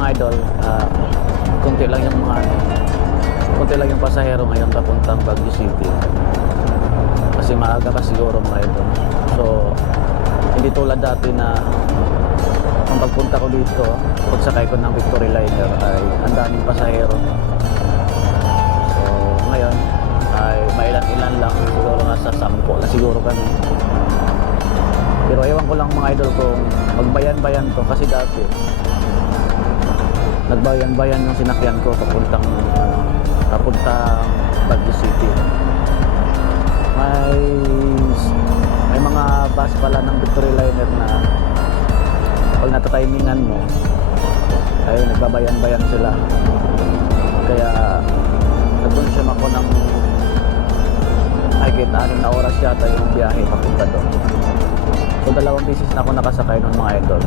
mga idol, konti lang yung mga konti lang yung pasahero ngayon papuntang Baguio City. Kasi maaga pa siguro mga idol. So, hindi tulad dati na kung pagpunta ko dito, pagsakay ko ng Victory Liner ay ang daming pasahero. So, ngayon ay mailan-ilan lang, siguro nasa 10 na siguro kami. Pero ewan ko lang mga idol kung magbayan-bayan to kasi dati nagbayan-bayan yung sinakyan ko papuntang Baguio City. May mga bus pala ng Victory Liner na pag natatimingan mo ay nagbabayan-bayan sila. Kaya nag-consume ako ng higit 6 na oras yata yung biyahe papunta doon. So 2 beses na ako nakasakay ng mga idol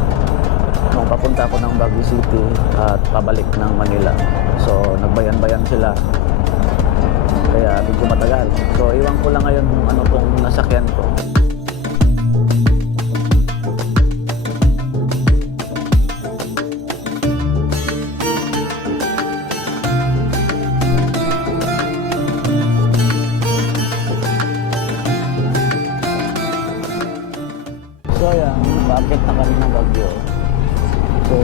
nung papunta ako ng Baguio City at pabalik ng Manila. So nagbayan-bayan sila kaya medyo matagal. So iwan ko lang ngayon kung ano pong nasakyan ko. So ayan, paakit na kami ng Baguio. So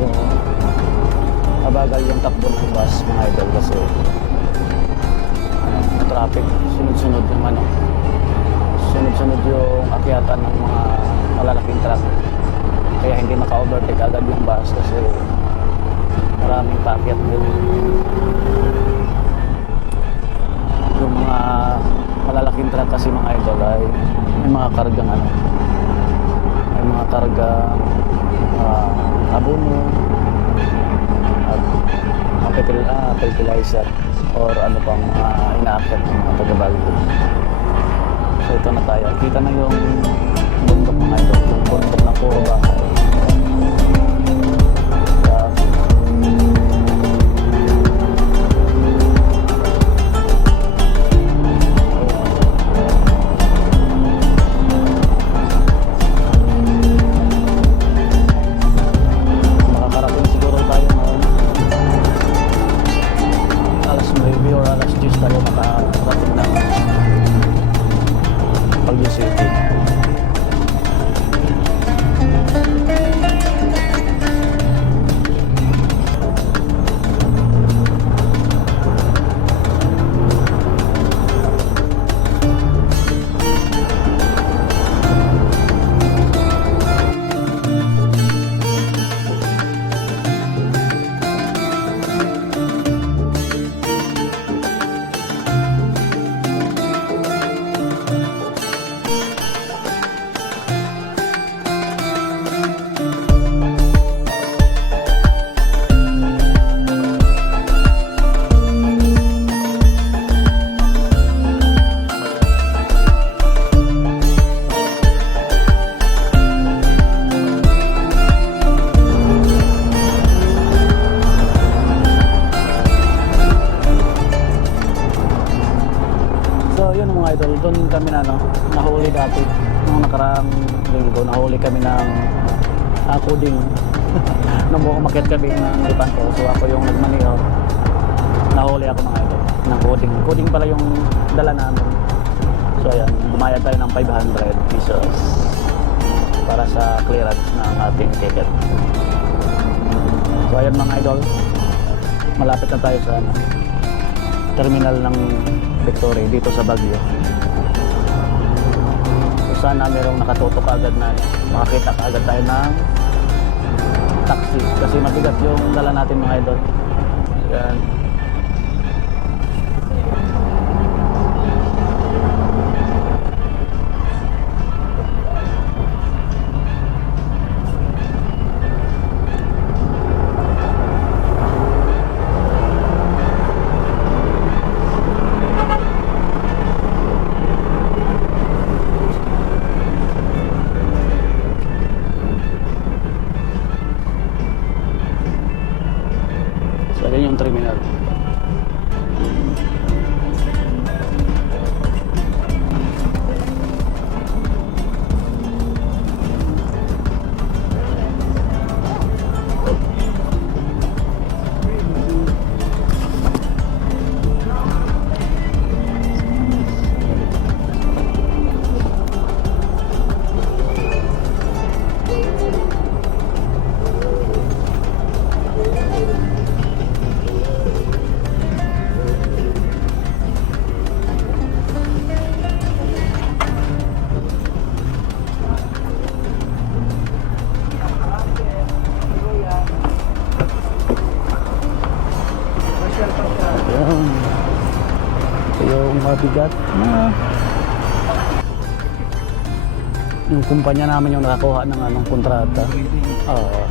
mabagal yung takbo ng bus mga idol kasi traffic, sunod-sunod yung akyatan ng mga malalaking truck. Kaya hindi maka-overtake agad yung bus kasi maraming paakyat din. Yung mga malalaking truck kasi mga idol ay may mga kargang may mga karga abono at fertilizer or ano pang mga inaakyat ng mga taga-Baguio. So ito na tayo. Kita na yung bundok mga idol, yung bundok na puro bahay. Baguio City. Mga idol, doon kami nahuli dati nung nakaraang linggo, nahuli kami ng kuding nung umakyat kami ng Lipanto. So ako yung nagmaniho, nahuli ako mga idol ng kuding pala yung dala namin. So ayan, bumayad tayo ng 500 pesos para sa clearance ng ating ticket. So ayan mga idol, malapit na tayo sa terminal ng Victory dito sa Baguio. So sana merong nakatutok agad na makakita agad tayo ng taxi kasi mabigat yung dala natin mga idol. Yan. So, yan yung terminal. Ito yung mabigat na yung kumpanya namin yung nakakuha ng anong kontrata. Oo.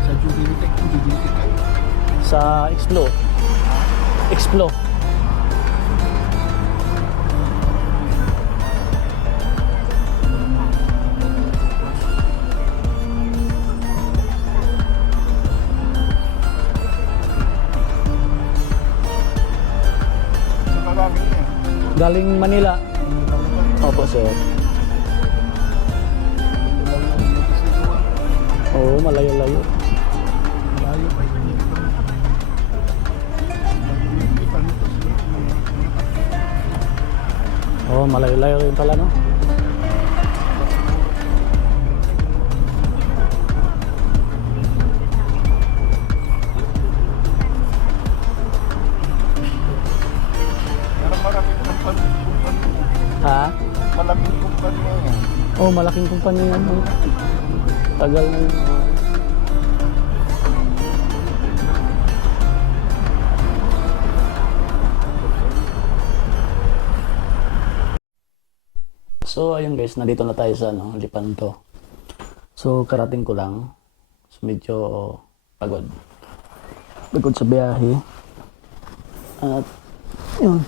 Sa Jubilitech kayo. Sa Explo. Explo. Sa kalangin niya. Galing Manila. Opo, sir. Oo, malayo-layo. Malayo pa yun. Oo, malayo-layo rin pala, no? Pero maraming kumpanya. Ha? Malaking kumpanya yan. Oo, malaking kumpanya yan. Oh. Tagal na yun. So, ayun guys, nandito na tayo sa Lipanto. So, karating ko lang. So, medyo pagod. Pagod sa biyahe. At, yun.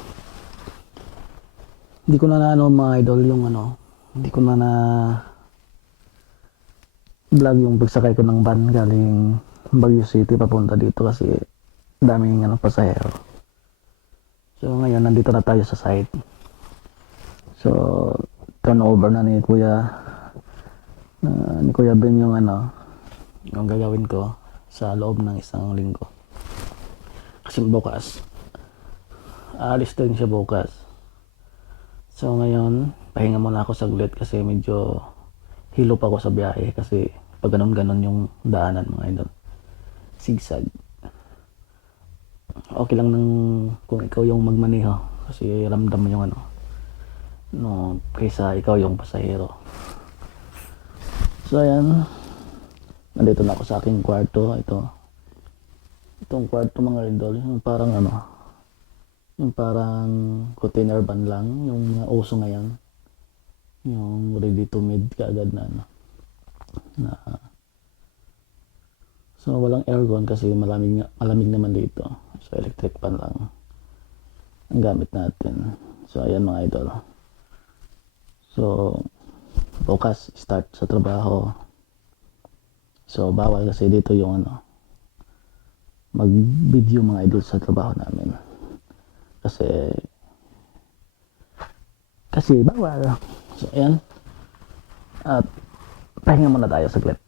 Hindi ko na mga idol yung hindi ko na vlog yung pagsakay ko ng van galing Baguio City papunta dito kasi daming pasahero. So, ngayon, nandito na tayo sa site. So, turnover na ni Kuya Ben yung yung gagawin ko sa loob ng isang linggo. Kasi bukas aalis din siya bukas. So ngayon pahinga muna ako saglit kasi medyo hilo pa ako sa biyahe kasi pag ganon yung daanan mga idol, sigsag. Okay lang kung ikaw yung magmaneho kasi ramdam mo yung kaysa ikaw yung pasahero. So ayan, nandito na ako sa aking kwarto. Itong kwarto mga idol, yung parang yung parang container van lang, yung mga uso ngayon, yung ready to made kaagad so walang aircon kasi malamig naman dito, so electric fan lang ang gamit natin. So ayan mga idol. So, bukas start sa trabaho. So, bawal kasi dito yung mag-video mga idol sa trabaho namin. Kasi bawal. So, ayan. At pahinga muna tayo saglit.